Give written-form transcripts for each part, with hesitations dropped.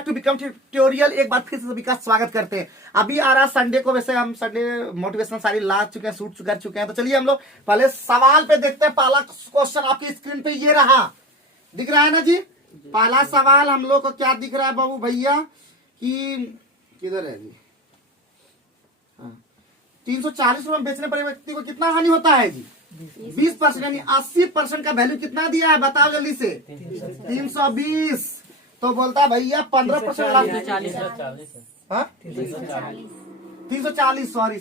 To become tutorial. एक बार फिर से सभी का स्वागत करते हैं। अभी आ रहा संडे को, वैसे हम संडे मोटिवेशनल सारी ला चुके हैं, शूट कर चुके हैं। तो चलिए हम लोग पहले सवाल पे देखते हैं। पहला क्वेश्चन आपकी स्क्रीन पे ये रहा, दिख रहा है ना जी। पहला सवाल हम लोग को क्या दिख रहा है बाबू भैया कि किधर है जी? 340 रुपए बेचने पर व्यक्ति को कितना हानि होता है जी? 20%, यानी 80% का वैल्यू कितना दिया है बताओ जल्दी से। 320। तो बोलता है भैया 15% लाभ। 340, सॉरी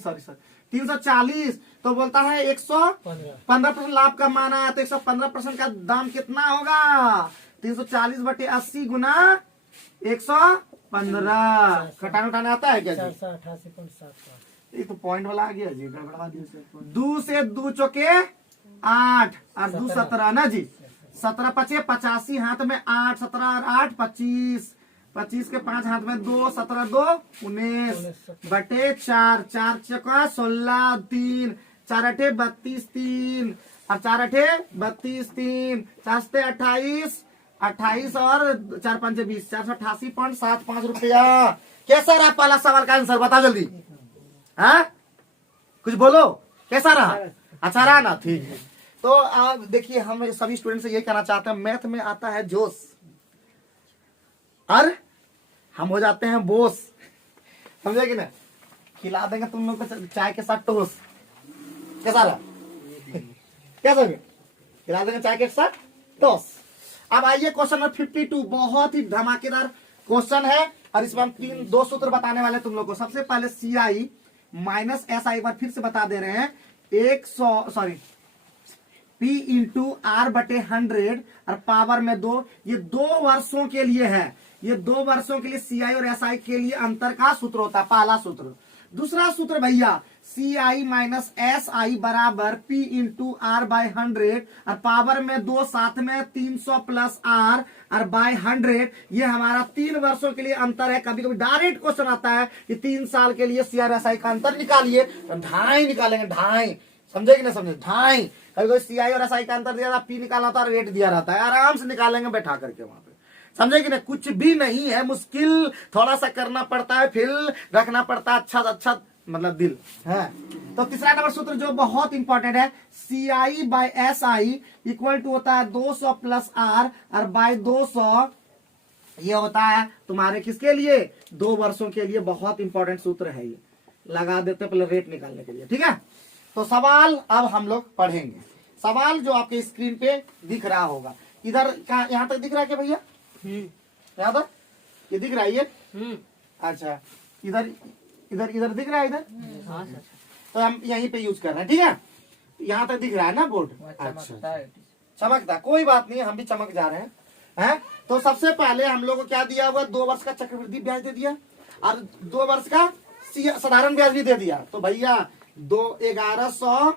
340। तो बोलता है 115% लाभ का माना है, तो 115% का दाम कितना होगा? 340/80 गुना 115। घटाना उठाना आता है क्या जी? 488.7। ये तो पॉइंट वाला आ गया जी, गड़बड़ा दिया। 2 से 2 चौके 8 और 2 17 ना जी। 17 पचे 85, हाथ में 8, 17 और 8 25, 25 के 5 हाथ में 2, 17 2 19/4, 4 चौका 16, 3 4 8 32, 3 और 4 8 32, 3 4 से 28, 28 और 4 5 20, 488.75 रुपया। कैसा रहा पहला सवाल का आंसर बताओ जल्दी। हाँ कुछ बोलो, कैसा रहा? अच्छा रहा ना, ठीक है। तो आप देखिए, हम सभी स्टूडेंट से यही कहना चाहते हैं, मैथ में आता है जोश और हम हो जाते हैं बोस, समझे कि ना। खिला देंगे तुम लोग को चाय के साथ टोस्ट। कैसा रहा? कैसा खिला देंगे चाय के साथ टोस्ट। अब आइए क्वेश्चन नंबर 52, बहुत ही धमाकेदार क्वेश्चन है और इसमें हम 2 सूत्र बताने वाले तुम लोग को। सबसे पहले CI माइनस SI, एक बार फिर से बता दे रहे हैं। P इंटू R/100 और पावर में 2। ये 2 वर्षों के लिए है। ये 2 वर्षों के लिए CI और SI के लिए अंतर का सूत्र होता है, पहला सूत्र। दूसरा सूत्र भैया CI माइनस SI बराबर P इंटू R/100 और पावर में 2, साथ में 300 प्लस R और बाय 100। ये हमारा 3 वर्षों के लिए अंतर है। कभी कभी डायरेक्ट क्वेश्चन आता है कि 3 साल के लिए CI और SI का अंतर निकालिए, तो 2.5 निकालेंगे, 2.5। समझे कि नहीं समझे? 2.5। कभी कोई CI और SI का अंतर दिया था, P निकालना था, रेट दिया रहता है, आराम से निकालेंगे बैठा करके वहां पे। समझे कि नहीं? कुछ भी नहीं है मुश्किल, थोड़ा सा करना पड़ता है, फिर रखना पड़ता है अच्छा अच्छा मतलब दिल है। तो तीसरा नंबर सूत्र जो बहुत इंपॉर्टेंट है, CI/SI इक्वल टू होता है 200 प्लस R और बाय 200। ये होता है तुम्हारे किसके लिए? 2 वर्षों के लिए। बहुत इंपॉर्टेंट सूत्र है ये, लगा देते पहले रेट निकालने के लिए, ठीक है। तो सवाल अब हम लोग पढ़ेंगे। सवाल जो आपके स्क्रीन पे दिख रहा होगा, इधर यहाँ तक दिख रहा है क्या भैया? यहाँ तक ये दिख रहा है ये? अच्छा, इधर इधर इधर दिख रहा है इधर? तो हम यहीं पे यूज कर रहे हैं, ठीक है। यहाँ तक दिख रहा है ना बोर्ड? अच्छा, चमकता, कोई बात नहीं, हम भी चमक जा रहे हैं। तो सबसे पहले हम लोग को क्या दिया हुआ? 2 वर्ष का चक्रवृद्धि ब्याज दे दिया और 2 वर्ष का साधारण ब्याज भी दे दिया। तो भैया 1100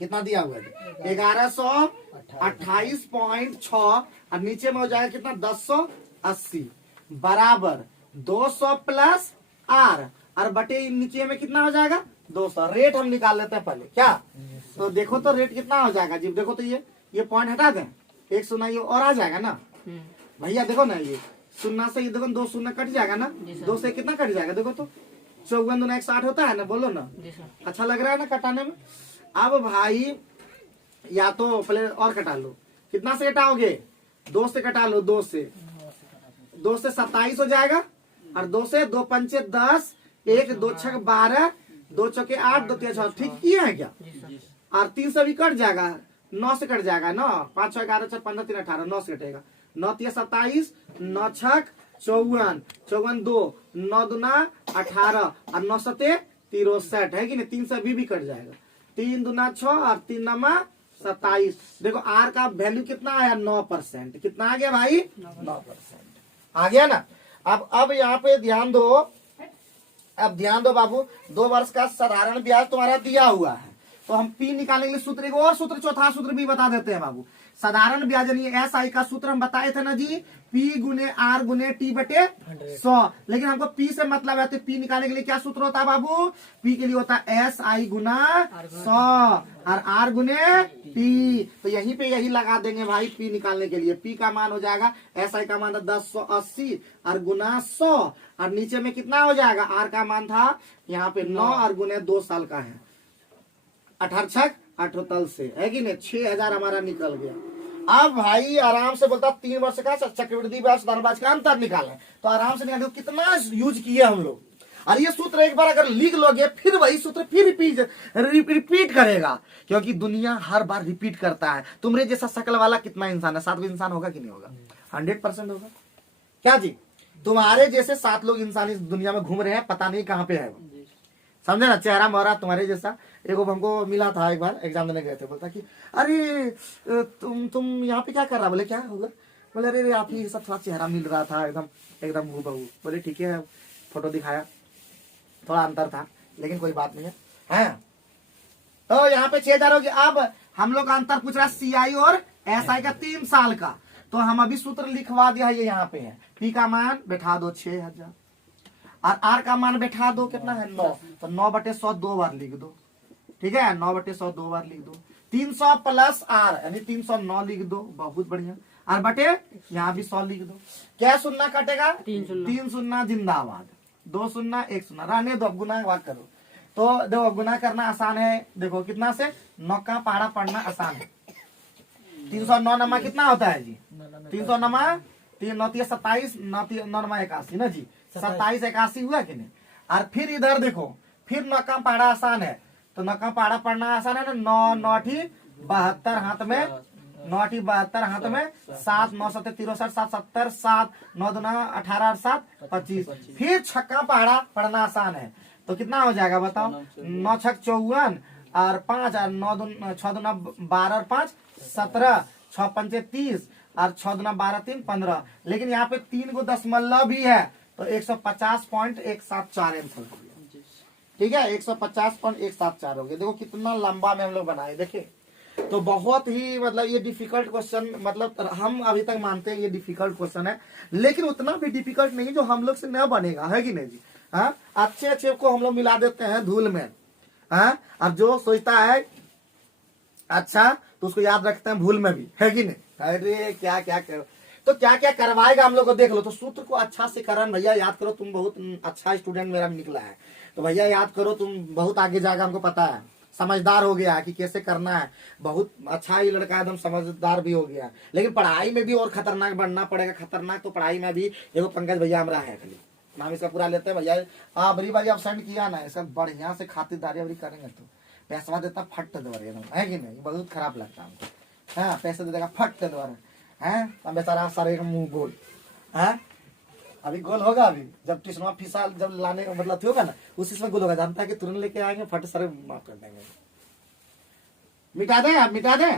कितना दिया हुआ है? 1128.6 और नीचे में हो जाएगा कितना? 1080 बराबर 200 प्लस R और बटे नीचे में कितना हो जाएगा? 200। रेट हम निकाल लेते हैं पहले, क्या? तो देखो तो रेट कितना हो जाएगा जी। देखो तो ये पॉइंट हटा दें, 1 शून्य ये और आ जाएगा ना भैया। देखो ना, ये शून्य से ये देखो 2 शून्य कट जाएगा ना, 2 से कितना कट जाएगा? देखो तो 54 दूना 160 होता है ना, बोलो ना। अच्छा लग रहा है ना कटाने में? अब भाई या तो पहले और कटा लो, कितना से कटाओगे? 2 से कटा लो, 2 से 27 हो जाएगा और 2 से 2 पंचे 10, 1 2 6 12, 2 चौके 8, 2 3 6। ठीक किए हैं क्या? और 3 से भी कट जाएगा, 9 से कट जाएगा ना, 5 6 11 4 15 3 18, 9 से कटेगा। 9 3 27, 9 6 54, 54 2, 9 दूना 18 और 9 7 63 है कि नहीं? 3 से भी कट जाएगा। 3 दूना 6 और 3 नमा 27। देखो R का वैल्यू कितना आया? 9%। कितना आ गया भाई? 9% आ गया ना। अब यहाँ पे ध्यान दो, अब ध्यान दो बाबू। 2 वर्ष का साधारण ब्याज तुम्हारा दिया हुआ है, तो हम P निकालने के लिए सूत्र, एक और सूत्र, चौथा सूत्र भी बता देते हैं बाबू। साधारण ब्याज यानी SI का सूत्र हम बताए थे ना जी, P गुने R गुने T बटे 100। लेकिन हमको P से मतलब है, तो P निकालने के लिए क्या सूत्र होता है बाबू? P के लिए होता है SI गुना 100 और R गुने T। तो यहीं पे यही लगा देंगे भाई P निकालने के लिए। P का मान हो जाएगा, SI का मान था 1080 और गुना 100 और नीचे में कितना हो जाएगा? R का मान था यहाँ पे 9 और गुने 2 साल का है, 18 18 से है कि नहीं, 6000 हमारा निकल गया। अब भाई आराम से बोलता 3 वर्ष का चक्रवृद्धि ब्याज साधारण ब्याज का अंतर निकालें, तो आराम से निकाल, कितना यूज किए हम लोग। और ये सूत्र एक बार अगर लिख लोगे फिर वही सूत्र फिर रिपीट करेगा, क्योंकि दुनिया हर बार रिपीट करता है। तुम्हारे जैसा शक्ल वाला कितना इंसान है? 7 इंसान होगा कि नहीं होगा? 100% होगा। क्या जी? तुम्हारे जैसे 7 लोग इंसान इस दुनिया में घूम रहे हैं, पता नहीं कहाँ पे है, समझे ना? चेहरा मोहरा तुम्हारे जैसा। एगो हमको मिला था एक बार, एग्जाम देने गए थे, बोलता कि अरे तुम यहाँ पे क्या कर रहा? बोले क्या होगा? बोले अरे आप ही सब थोड़ा चेहरा मिल रहा था, एकदम एकदम हूबहू। बोले ठीक है, फोटो दिखाया, थोड़ा अंतर था लेकिन कोई बात नहीं है। हैं तो यहाँ पे 6000 हो गया। अब हम लोग का अंतर पूछ रहा है CI और SI का 3 साल का, तो हम अभी सूत्र लिखवा दिया है, ये यहाँ पे है। P का मान बैठा दो 6000 और R का मान बैठा दो, कितना है 9, तो 9 बटे 100 2 बार लिख दो, ठीक है, 9 बटे 100 2 बार लिख दो। 300 प्लस R यानी 309 लिख दो, बहुत बढ़िया। और बटे यहाँ भी 100 लिख दो। क्या शून्य कटेगा? 3 शून्य जिंदाबाद, 2 शून्य 1 शून्य, रहने दो, अब गुना भाग करो। तो देखो गुना करना आसान है, देखो कितना से 9 का पहाड़ा पढ़ना आसान है। 309 नमा कितना होता है जी? 300 नमा 3 9 27 9 नमा 81 ना जी, 27 81 हुआ कि नहीं? और फिर इधर देखो, फिर 9 का पहाड़ा आसान है, तो 9 का पहाड़ा पढ़ना आसान है ना। 9 9 72 हाथ में, 9 72 हाथ में, 7 9 7 63 7 70 7 9 2 18 और 7 25। फिर छक्का पहाड़ा पढ़ना आसान है, तो कितना हो जाएगा बताओ? 9 छक 54 और 5 और 9 2 6 2 12 और 5 17, 6 पंचे 30 और 6 2 12 3 15। लेकिन यहाँ पे 3 को दशमलव भी है, तो 150.174 आंसर हो गया। ठीक है, 150.174 हो गया। देखो कितना लंबा में हम लोग बनाए, देखिए। तो बहुत ही मतलब ये डिफिकल्ट क्वेश्चन, मतलब हम अभी तक मानते हैं ये डिफिकल्ट क्वेश्चन है, लेकिन उतना भी डिफिकल्ट नहीं जो हम लोग से न बनेगा, है कि नहीं जी? हाँ, अच्छे अच्छे को हम लोग मिला देते हैं धूल में। हाँ, और जो सोचता है अच्छा तो उसको याद रखते हैं भूल में भी, है कि नहीं? अरे क्या क्या कर, तो क्या क्या करवाएगा हम लोग को देख लो। तो सूत्र को अच्छा से करन भैया, याद करो, तुम बहुत अच्छा स्टूडेंट मेरा निकला है, तो भैया याद करो, तुम बहुत आगे जाएगा, हमको पता है, समझदार हो गया है कि कैसे करना है। बहुत अच्छा ही लड़का एकदम समझदार भी हो गया है, लेकिन पढ़ाई में भी और खतरनाक बनना पड़ेगा। खतरनाक तो पढ़ाई में भी एगो पंकज भैया हमारा है, खाली नाम इसका पूरा लेते हैं भैया। अबरी भाई अब्सेंट किया ना, इसका बढ़िया से खातिरदारी अबरी करेंगे तो पैसा देता फट द्वारे, है कि नहीं? बहुत खराब लगता है हमको। हाँ, पैसा दे देगा फट द्वारे, है बेचारा सारे का मुंह गोल है। अभी गोल होगा, अभी जब ट्यूशन फीसा जब लाने का मतलब होगा ना, उसी समय गोल होगा। जानता है कि तुरंत लेके आएंगे, फट सारे माफ कर देंगे। मिटा दे, आप मिटा दे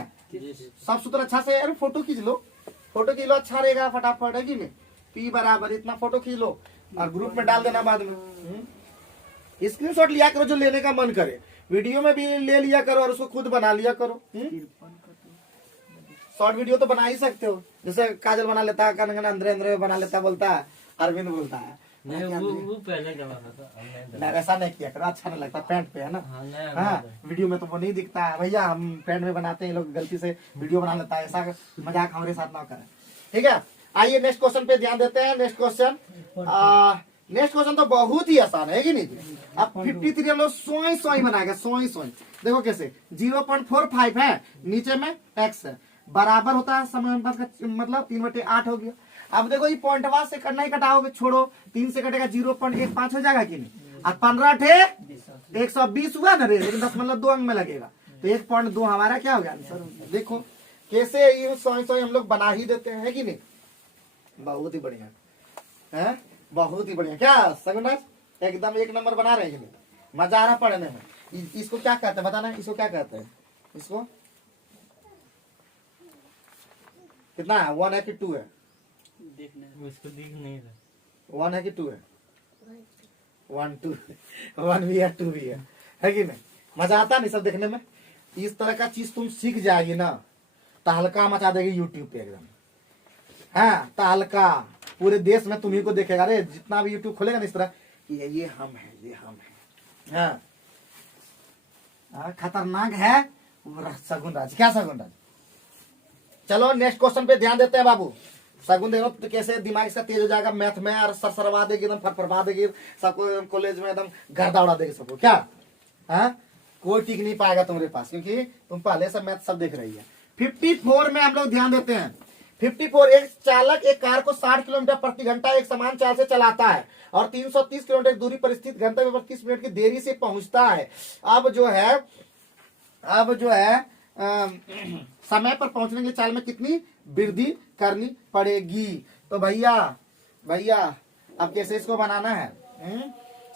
सब सूत्र अच्छा से। अरे फोटो खींच लो, फोटो खींच लो, अच्छा रहेगा फटाफट, है कि नहीं? P बराबर इतना फोटो खींच लो और ग्रुप में डाल देना बाद में। स्क्रीनशॉट लिया करो जो लेने का मन करे, वीडियो में भी ले लिया करो और उसको खुद बना लिया करो। शॉर्ट वीडियो तो बना ही सकते हो, जैसे काजल बना लेता है, कनगन अंदर बना लेता है, बोलता है अरविंद बोलता है। वो पहले जमाना था, नहीं वैसा नहीं किया करो, अच्छा नहीं लगता। पैंट पे है ना, हाँ वीडियो में तो वो नहीं दिखता है भैया, हम पैंट में बनाते हैं, लोग गलती से वीडियो बना लेता है, ऐसा मजाक हमारे साथ ना करें, ठीक है? आइए नेक्स्ट क्वेश्चन पे ध्यान देते हैं। नेक्स्ट क्वेश्चन, नेक्स्ट क्वेश्चन तो बहुत ही आसान है कि नहीं? अब 53 हम लोग सोई बनाएगा, सोई। देखो कैसे, 0.45 है, नीचे में x है, बराबर होता है समानुपात का मतलब 3/8 हो गया। अब देखो ये पॉइंट वास से करना ही कटाओगे, छोड़ो 3 से कटेगा 0.15 हो जाएगा कि नहीं? और 15 ठे 120 हुआ ना रे, लेकिन 10 अंक में लगेगा, तो 1.2 हमारा क्या हो गया आंसर। देखो कैसे ये सोई हम लोग बना ही देते हैं, कि नहीं? बहुत ही बढ़िया है, बहुत ही बढ़िया। क्या सगुनाज एकदम 1 नंबर बना रहे हैं, मजा आ रहा पढ़ने में। इसको क्या कहते हैं बताना, इसको क्या कहते हैं? इसको कितना है, 1 है कि 2 है? उसको दिख नहीं रहा, 1 है कि 2 है? 1 2 1 भी है 2 भी है कि नहीं? मजा आता नहीं सब देखने में। इस तरह का चीज तुम सीख जाएगी ना, तहलका मचा देगी यूट्यूब पे एकदम। हाँ तहलका पूरे देश में तुम्ही को देखेगा। अरे जितना भी यूट्यूब खोलेगा ना इस तरह ये हम है, ये हम है। हाँ खतरनाक है वो शगुन राज। क्या शगुन राज? चलो नेक्स्ट क्वेश्चन पे ध्यान देते हैं बाबू। शगुन देखो तो कैसे दिमाग इसका तेज हो जाएगा मैथ में, और सरसरवा देगी एकदम, फरफरवा देगी सबको, कॉलेज में एकदम गर्दा उड़ा देगी सबको। क्या हाँ कोई टिक नहीं पाएगा तुम्हारे पास, क्योंकि तुम पहले से मैथ सब देख रही है। 54 में हम लोग ध्यान देते हैं। 54 एक चालक एक कार को 60 किलोमीटर प्रति घंटा एक समान चाल से चलाता है और 330 किलोमीटर की दूरी पर स्थित गंतव्य पर 30 मिनट की देरी से पहुंचता है। अब जो है समय पर पहुंचने के लिए चाल में कितनी वृद्धि करनी पड़ेगी? तो भैया अब कैसे इसको बनाना है?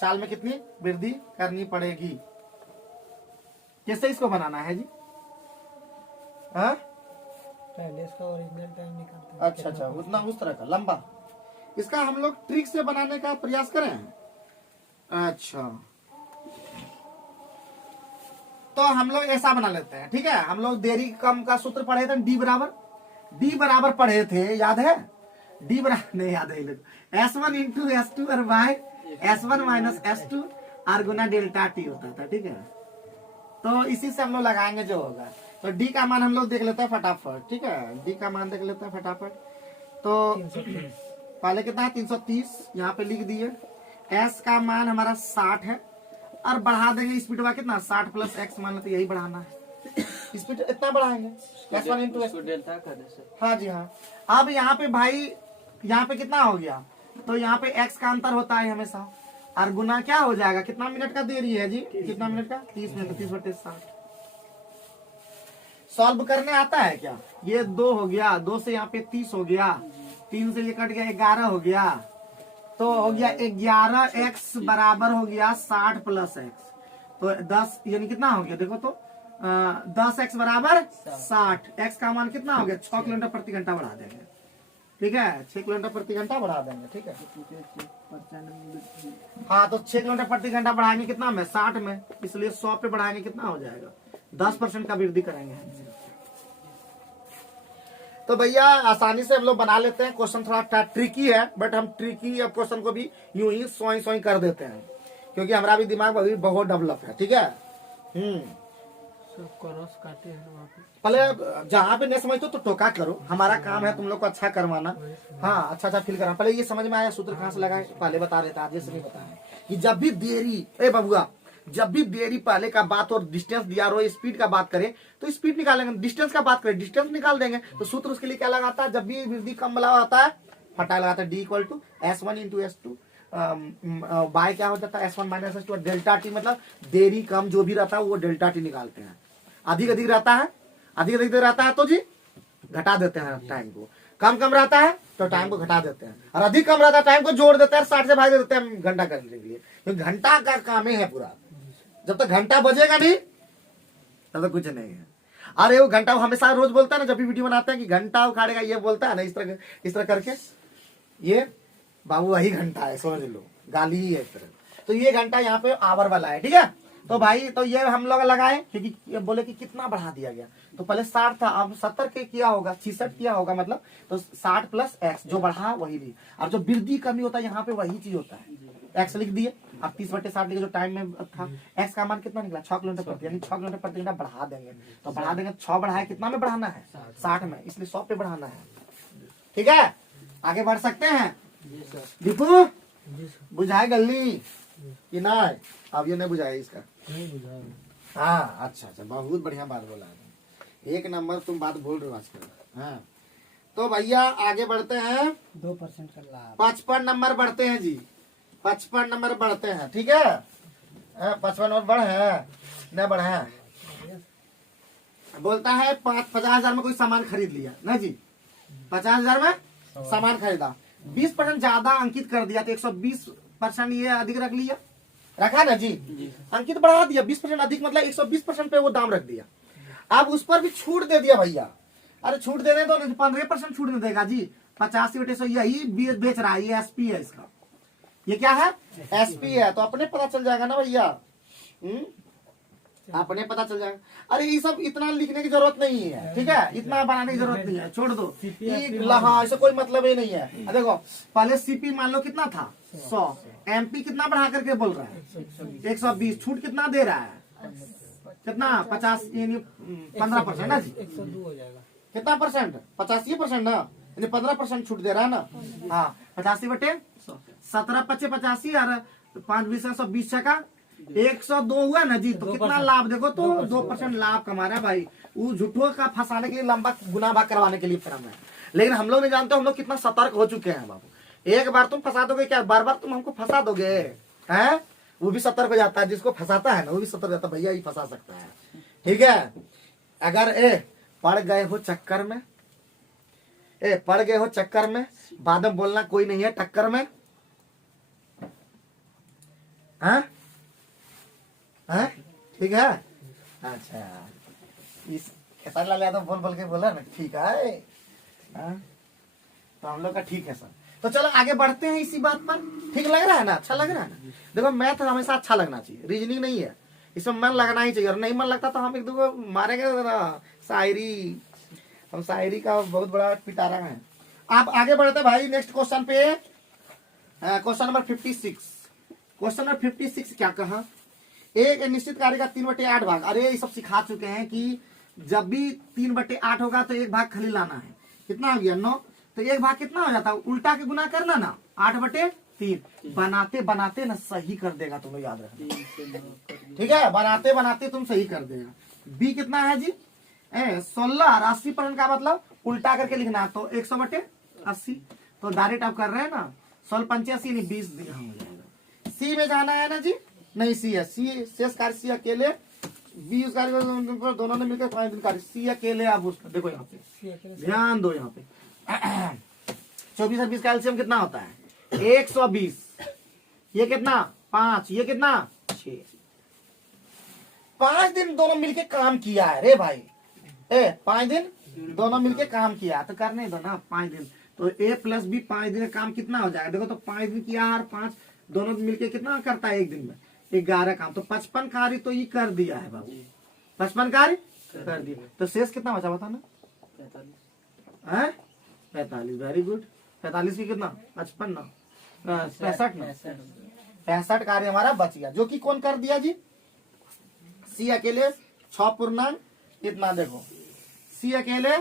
चाल में कितनी वृद्धि करनी पड़ेगी, कैसे इसको बनाना है जी? हाँ पहले इसका ओरिजिनल टाइम निकालते हैं। अच्छा उतना उस तरह का लंबा, इसका हम लोग ट्रिक से बनाने का प्रयास करें। अच्छा तो हम लोग ऐसा बना लेते हैं, ठीक है। हम लोग देरी कम का सूत्र पढ़े थे, डी बराबर पढ़े थे, याद है? डी बराबर नहीं याद है, S1 इंटू S2 और बाय S1 माइनस S2 और गुना डेल्टा टी होता था, ठीक है। तो इसी से हम लोग लगाएंगे जो होगा। तो डी का मान हम लोग देख लेते हैं फटाफट, ठीक है। डी का मान देख लेते हैं फटाफट। तो पहले कितना है? 330 यहाँ पे लिख दिए। एस का मान हमारा 60 है और बढ़ा देंगे स्पीड का कितना? 60 प्लस एक्स मान लेते, यही बढ़ाना है। स्पीड इतना बढ़ाएंगे S1 इंटू S2 डेल्टा कर दे। हाँ जी हाँ। अब यहाँ पे भाई यहाँ पे कितना हो गया? तो यहाँ पे एक्स का अंतर होता है हमेशा, और गुना क्या हो जाएगा? कितना मिनट का देरी है जी? कितना मिनट का? 30 मिनट। 30/60 सॉल्व करने आता है क्या? ये 2 हो गया, 2 से यहाँ पे 30 हो गया, 3 से ये कट गया 11 हो गया, तो हो गया 11x बराबर हो गया 60 प्लस एक्स। तो 10 यानी कितना हो गया देखो तो 10x बराबर 60। x का मान कितना हो गया? 6 किलोमीटर प्रति घंटा बढ़ा देंगे, ठीक है। 6 किलोमीटर प्रति घंटा बढ़ा देंगे, ठीक है। हाँ तो 6 किलोमीटर प्रति घंटा बढ़ाएंगे कितना में? 60 में, इसलिए 100 पे बढ़ाएंगे कितना हो जाएगा? 10% का वृद्धि करेंगे। तो भैया आसानी से हम लोग बना लेते हैं। क्वेश्चन थोड़ा ट्रिकी है, बट हम ट्रिकी क्वेश्चन को भी यूं ही सोई कर देते हैं, क्योंकि हमारा भी दिमाग अभी बहुत डेवलप है, ठीक है। पहले जहाँ पे नहीं समझते तो टोका करो, हमारा काम है तुम लोग को अच्छा करवाना। हाँ अच्छा फील करना। पहले ये समझ में आया सूत्र कहाँ से लगाए? पहले बता रहे थे, आज से नहीं बताया कि जब भी देरी बबुआ जब भी देरी पहले का बात और डिस्टेंस दिया और स्पीड का बात करें तो स्पीड निकालेंगे, डिस्टेंस का बात करें डिस्टेंस निकाल देंगे। तो सूत्र उसके लिए क्या लगाता है? जब भी वृद्धि कम वाला आता है फटा लगाता है, D equal to S1 into S2 by क्या हो जाता है? S1 minus S2 delta T, मतलब देरी कम जो भी रहता है वो डेल्टा टी निकालते हैं। अधिक रहता है तो जी घटा देते हैं टाइम को, कम रहता है तो टाइम को घटा देते हैं, और अधिक कम रहता है टाइम को जोड़ देते हैं, 60 से भाग देते हैं घंटा करने के लिए, क्योंकि घंटा का काम ही है पूरा। जब तक घंटा बजेगा नहीं तब तक कुछ नहीं है। अरे वो घंटा हमेशा रोज बोलता है ना, जब भी वीडियो बनाते हैं कि घंटा उखाड़ेगा, ये बोलता है ना इस तरह करके, ये बाबू वही घंटा है, समझ लो, गाली ही है इस तरह। तो ये घंटा यहाँ पे आवर वाला है, ठीक है। तो भाई तो ये हम लोग लगाए, क्योंकि ये बोले कि कितना बढ़ा दिया गया, तो पहले 60 था, अब 70 के किया होगा, 66 किया होगा, मतलब तो 60 प्लस एक्स जो बढ़ा वही भी, और जो वृद्धि कमी होता है यहाँ पे वही चीज होता है। एक्स लिख दिए, अब 30/60 लिखे जो टाइम में था। एक्स का मान कितना निकला? 6 किलोमीटर प्रति, यानी 6 किलोमीटर प्रति घंटा बढ़ा देंगे। तो बढ़ा देंगे, 6 बढ़ाए कितना में बढ़ाना है? 60 में, इसलिए 100 पे बढ़ाना है, ठीक है। आगे बढ़ सकते हैं दीपू? बुझाए गली कि ना? अब ये नहीं बुझाए इसका। हाँ अच्छा बहुत बढ़िया बात बोला, 1 नंबर तुम बात बोल रहे हो आजकल। हाँ तो भैया आगे बढ़ते हैं, 2% का लाभ। 55 नंबर बढ़ते हैं जी, 55 नंबर बढ़ते हैं, ठीक है। 55 और बढ़े न बढ़े, बोलता है 50,000 में कोई सामान खरीद लिया ना जी, 50,000 में सामान खरीदा, 20% ज्यादा अंकित कर दिया तो 120% ये अधिक रख लिया, रखा ना जी, अंकित बढ़ा दिया 20% अधिक, मतलब 120% पे वो दाम रख दिया। अब उस पर भी छूट दे दिया भैया। अरे छूट दे रहे तो 15% छूट नहीं देगा जी, 85/100 यही बेच रहा है, ये SP है इसका, ये क्या है? SP है, तो अपने पता चल जाएगा ना भैया। अपने पता चल जाएगा। अरे ये सब इतना लिखने की जरूरत नहीं है, ठीक है, इतना बनाने की जरूरत नहीं है, छोड़ दो। हाँ, ऐसा कोई मतलब ही नहीं है। देखो पहले सीपी मान लो कितना था 100, एमपी कितना बढ़ा करके बोल रहा है 120, छूट कितना दे रहा है, कितना 50 यानी 15% ना जी, 102 हो जाएगा। कितना परसेंट 85% ना, यानी 15% छूट दे रहा है ना। हाँ 85/17 25 85 और 5 20 120 का 102 हुआ ना जी। तो कितना लाभ देखो, तो 2% लाभ कमा रहा है भाई। वो झूठों का फंसाने के लिए, लंबा गुना भाग करवाने के लिए फर्म है। लेकिन हम लोग नहीं जानते, हम लोग कितना सतर्क हो चुके हैं बाबू। एक बार तुम फंसा दोगे क्या, बार बार तुम हमको फंसा दोगे हैं? वो भी सतर्क हो जाता है, जिसको फंसाता है ना वो भी सतर्क हो जाता है, भैया ये फंसा सकता है, ठीक है। अगर पड़ गए हो चक्कर में, पड़ गए हो चक्कर में, बाद में बोलना कोई नहीं है टक्कर में, हाँ हाँ ठीक है। अच्छा इस खेसारी लाल यादव बोल बोल के बोला ना ठीक है, हाँ? तो हम लोग का ठीक है सर। तो चलो आगे बढ़ते हैं इसी बात पर। ठीक लग रहा है ना, अच्छा लग रहा है ना। देखो मैथ हमेशा अच्छा लगना चाहिए, रीजनिंग नहीं है, इसमें मन लगना ही चाहिए। और नहीं मन लगता तो हम एक दो मारेंगे ना शायरी, हम शायरी का बहुत बड़ा पिटारा है। आप आगे बढ़ते भाई नेक्स्ट क्वेश्चन पे। Question number 56। क्वेश्चन नंबर 56 क्या कहा, एक निश्चित कार्य का 3/8 भाग। अरे ये सब सिखा चुके हैं कि जब भी 3/8 होगा तो एक भाग खाली लाना है। कितना हो गया 9, तो एक भाग कितना हो जाता है, उल्टा के गुना करना ना, 8/3। बनाते बनाते ना सही कर देगा, तुम लोग याद रखना, ठीक है। बनाते बनाते तुम सही कर देगा। बी कितना है जी 16 और 80% का मतलब उल्टा करके लिखना, तो 100/80। तो डायरेक्ट आप कर रहे हैं ना, 16 85 नहीं 20 हो जाएगा। सी में जाना है ना जी, नहीं सी है, सी शेष कार्य सी अकेले, बी उस कार्य दोनों ने मिलकर 5 दिन कार्य, सी अकेले। आप उसका देखो यहाँ पे ध्यान दो, यहाँ पे 24 और 20 का एलसीएम कितना होता है 120। ये कितना 5, ये कितना 6। 5 दिन दोनों मिलके काम किया है रे भाई, 5 दिन दोनों मिलके काम किया, तो करने दो ना 5 दिन। तो a प्लस बी 5 दिन का काम कितना हो जाएगा, देखो तो 5 दिन किया और 5 दोनों मिलके कितना करता है एक दिन में 11 काम। तो 55 कार्य तो ये कर दिया है बाबू, 55 कार्य कर दिया। तो शेष कितना बचा बताना, 45। वेरी गुड, 45 की कितना 55 ना 65 कार्य हमारा बच गया, जो कि कौन कर दिया जी, सी अकेले 6 पूर्णांक इतना। देखो सी अकेले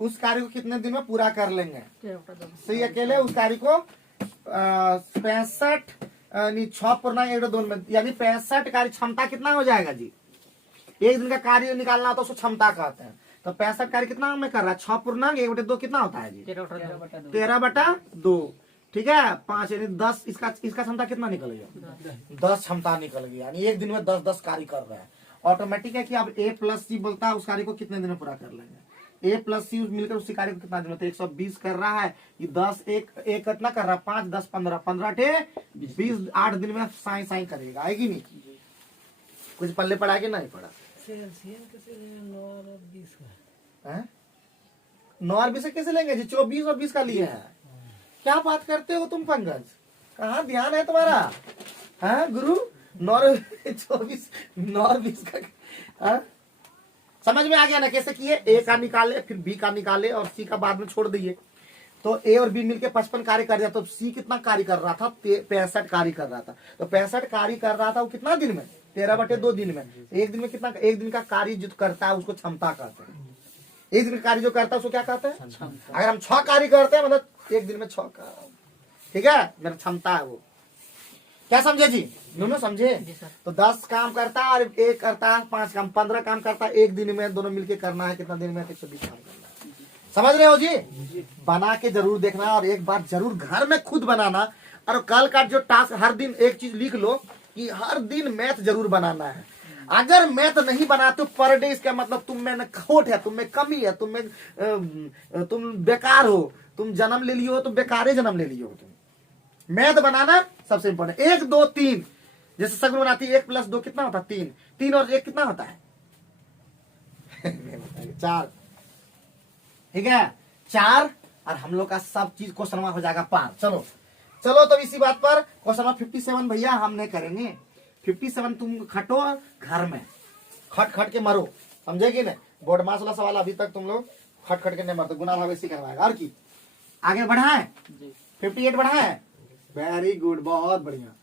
उस कार्य को कितने दिन में पूरा कर लेंगे, सी अकेले उस कार्य को 65 6 पूर्णांक 1/2 में, यानी 65 कार्य क्षमता कितना हो जाएगा जी। एक दिन का कार्य निकालना तो उसको क्षमता कहते हैं। तो 65 कार्य कितना में कर रहा है, 6 पूर्णांक 1/2 कितना होता है जी 13/2, ठीक है 5 यानी 10। इसका क्षमता कितना निकल गया 10 क्षमता निकल गई, यानी एक दिन में 10 कार्य कर रहे हैं। ऑटोमेटिक है कि अब a प्लस सी बोलता है उस कार्य को कितने दिन में पूरा कर लेंगे, a प्लस सी मिलकर उसी कार्य को कितना दिन में, तो 120 कर रहा है, ये 10 एक कितना कर रहा है 5 10 15 15 20 8 दिन में साई साई करेगा, है कि नहीं। कुछ पल्ले पड़ा कि नहीं पड़ा, 9 और 20 कैसे लेंगे जी, 24 और 20 का लिए है। क्या बात करते हो तुम पंकज, कहाँ ध्यान है तुम्हारा, हाँ गुरु 9 24 9 और 20 का, हाँ? समझ में आ गया ना कैसे किए, ए का निकाले फिर बी का निकाले और सी का बाद में छोड़ दिए। तो ए और बी मिलके 55 कार्य कर दिया, तो सी कितना कार्य कर रहा था 65 कार्य कर रहा था। तो 65 कार्य कर रहा था वो कितना दिन में 13/2 दिन में। एक दिन में कितना, एक दिन का कार्य जो करता है उसको क्षमता कहते हैं। एक दिन का कार्य जो करता है उसको क्या कहते हैं, अगर हम 6 कार्य करते हैं मतलब एक दिन में 6 का, ठीक है मेरा क्षमता है वो। क्या समझे जी, दोनों समझे। तो 10 काम करता है और एक करता है 5 काम, 15 काम करता है एक दिन में, दोनों मिलके करना है कितना दिन में 120 काम करना है। समझ रहे हो जी, बना के जरूर देखना और एक बार जरूर घर में खुद बनाना। और कल का जो टास्क, हर दिन एक चीज लिख लो कि हर दिन मैथ जरूर बनाना है। अगर मैथ नहीं बनाते हो पर डे, इसका मतलब तुम में खोट है, तुम में कमी है, तुम बेकार हो, तुम जन्म ले लियो हो तो बेकारे जन्म ले लियो हो तुम। मैथ बनाना सबसे इंपॉर्टेंट। 1 2 3 जैसे सगुन बनाती है, 1 + 2 कितना होता है 3, 3 और 1 कितना होता है 4, ठीक है 4। और हम लोग का सब चीज क्वेश्चन हो जाएगा 5। चलो तो इसी बात पर क्वेश्चन नंबर 57 भैया हमने करेंगे। 57 तुम खटो घर में, खट खट के मरो, समझे कि नहीं? बोर्ड मास वाला सवाल अभी तक तुम लोग खट खट के नहीं मरते, गुना भाग इसी करवाएगा। और की आगे बढ़ाए, 58 बढ़ाए, वेरी गुड, बहुत बढ़िया।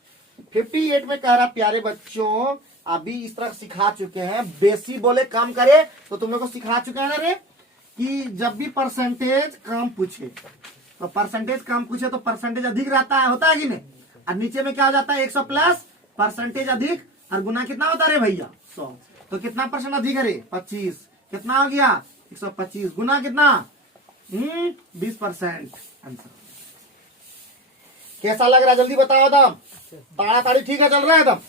58 में कह रहा प्यारे बच्चों, अभी इस तरह सिखा चुके हैं, बेसी बोले कम करे, तो तुम लोग को सिखा चुके हैं ना रे, कि जब भी परसेंटेज कम पूछे तो परसेंटेज कम पूछे तो परसेंटेज अधिक रहता है, होता है कि नहीं? और नीचे में क्या हो जाता है 100 प्लस परसेंटेज अधिक, और गुना कितना होता है रे भैया 100, तो कितना परसेंट अधिक है रे 25, कितना हो गया 125, गुना कितना 20%। आंसर कैसा लग रहा है जल्दी बताओ दम, ताड़ाताड़ी ठीक है चल रहा है दम,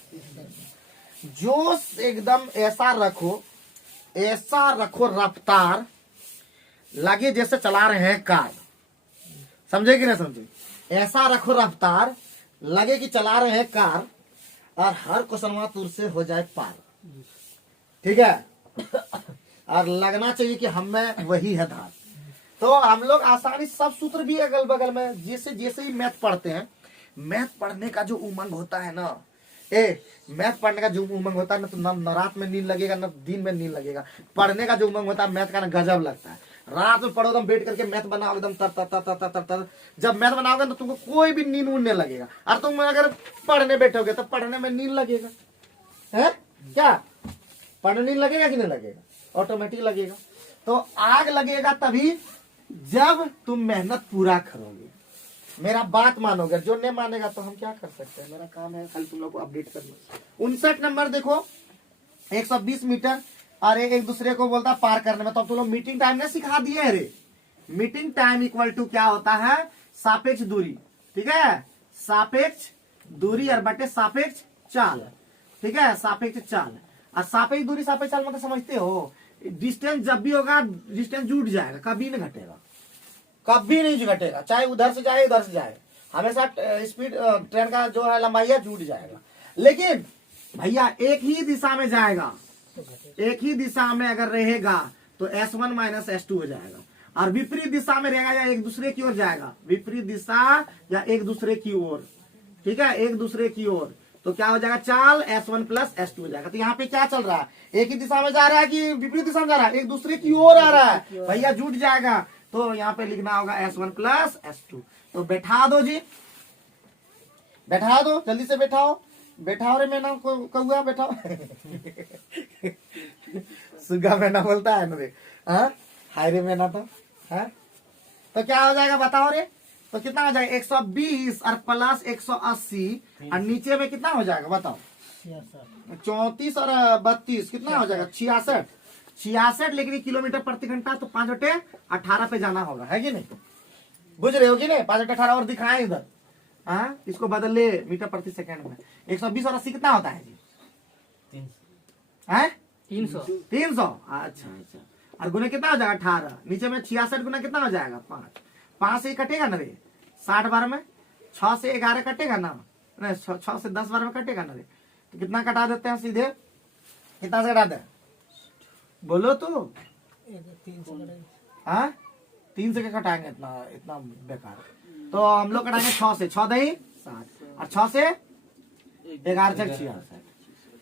जोश एकदम ऐसा रखो रफ्तार, लगे जैसे चला रहे हैं कार, समझे कि नहीं समझे? ऐसा रखो रफ्तार, लगे कि चला रहे हैं कार, और हर क्वेश्चन तुर से हो जाए पार, ठीक है? और लगना चाहिए कि हमें वही है धार। तो हम लोग आसानी, सब सूत्र भी अगल बगल में, जैसे जैसे ही मैथ पढ़ते हैं, मैथ पढ़ने का जो उमंग होता है ना, मैथ पढ़ने का जो उमंग होता है ना, तो न रात में नींद लगेगा न दिन में नींद लगेगा। पढ़ने का जो उमंग होता है मैथ का ना, गजब लगता है। रात में पढ़ो एकदम बैठ करके मैथ बनाओ एकदम तर तर तर तर तर तर, जब मैथ बनाओगे तो तुमको कोई भी नींद उड़ने लगेगा। और तुम अगर पढ़ने बैठोगे तो पढ़ने में नींद लगेगा, है क्या? पढ़ने नींद लगेगा कि नहीं लगेगा? ऑटोमेटिक लगेगा। तो आग लगेगा तभी जब तुम मेहनत पूरा करोगे, मेरा बात मानोगे। जो नहीं मानेगा तो हम क्या कर सकते हैं, मेरा काम है खाली तुम लोग को अपडेट करना। 59 नंबर देखो, 120 मीटर और एक दूसरे को बोलता पार करने में, तो अब तुम लोग मीटिंग टाइम ने सिखा दिए रे। मीटिंग टाइम इक्वल टू क्या होता है, सापेक्ष दूरी, ठीक है? सापेक्ष दूरी और बटे सापेक्ष चाल, ठीक है? सापेक्ष चाल और सापेक्ष दूरी सापेक्ष चाल मतलब समझते हो, डिस्टेंस जब भी होगा डिस्टेंस जुट जाएगा, कभी नहीं घटेगा, कभी नहीं घटेगा, चाहे उधर से जाए उधर से जाए, हमेशा स्पीड ट्रेन का जो है लंबाई जुट जाएगा। लेकिन भैया एक ही दिशा में जाएगा, एक ही दिशा में अगर रहेगा तो S1 माइनस S2 हो जाएगा, और विपरीत दिशा में रहेगा या एक दूसरे की ओर जाएगा, विपरीत दिशा या एक दूसरे की ओर, ठीक है? एक दूसरे की ओर, तो क्या हो जाएगा, चाल S1 प्लस S2 हो जाएगा। तो यहाँ पे क्या चल रहा है, एक ही दिशा में जा रहा है कि विपरीत दिशा में जा रहा है? एक दूसरे की ओर आ रहा है, भैया जुट जाएगा। तो यहाँ पे लिखना होगा S1 प्लस S2। तो बैठा दो जी, बैठा दो, जल्दी से बैठाओ, बैठाओ रे मैना कौआ बैठाओ। सुगा मैना बोलता है ना रे, हाय रे मैना तो है। तो क्या हो जाएगा बताओ रे, तो कितना हो जाएगा 120 और प्लस 180 और नीचे में कितना हो जाएगा बताओ, 34 और 32 कितना हो जाएगा 66। लेकिन किलोमीटर प्रति घंटा, तो 5/18 पे जाना होगा, है कि नहीं? बुझ रहे हो कि नहीं? 5/18 और दिखाए इधर, इसको बदल ले मीटर प्रति सेकंड में। 120 और 80 कितना होता है जी? 300। अच्छा अच्छा, और गुना कितना हो जाएगा 18, नीचे में 66 गुना कितना हो जाएगा 5 से कटेगा ना रे, 60 बार में 6 से 11 कटेगा ना, नहीं 6 से 10 बार में कटेगा ना रे, तो कितना कटा देते हैं सीधे, कितना से कटाते हैं बोलो तो? 3 से क्या कटाएंगे, इतना बेकार। तो हम लोग कटाएंगे 6 से, 6 दही 7 और 6 से 11 से 66,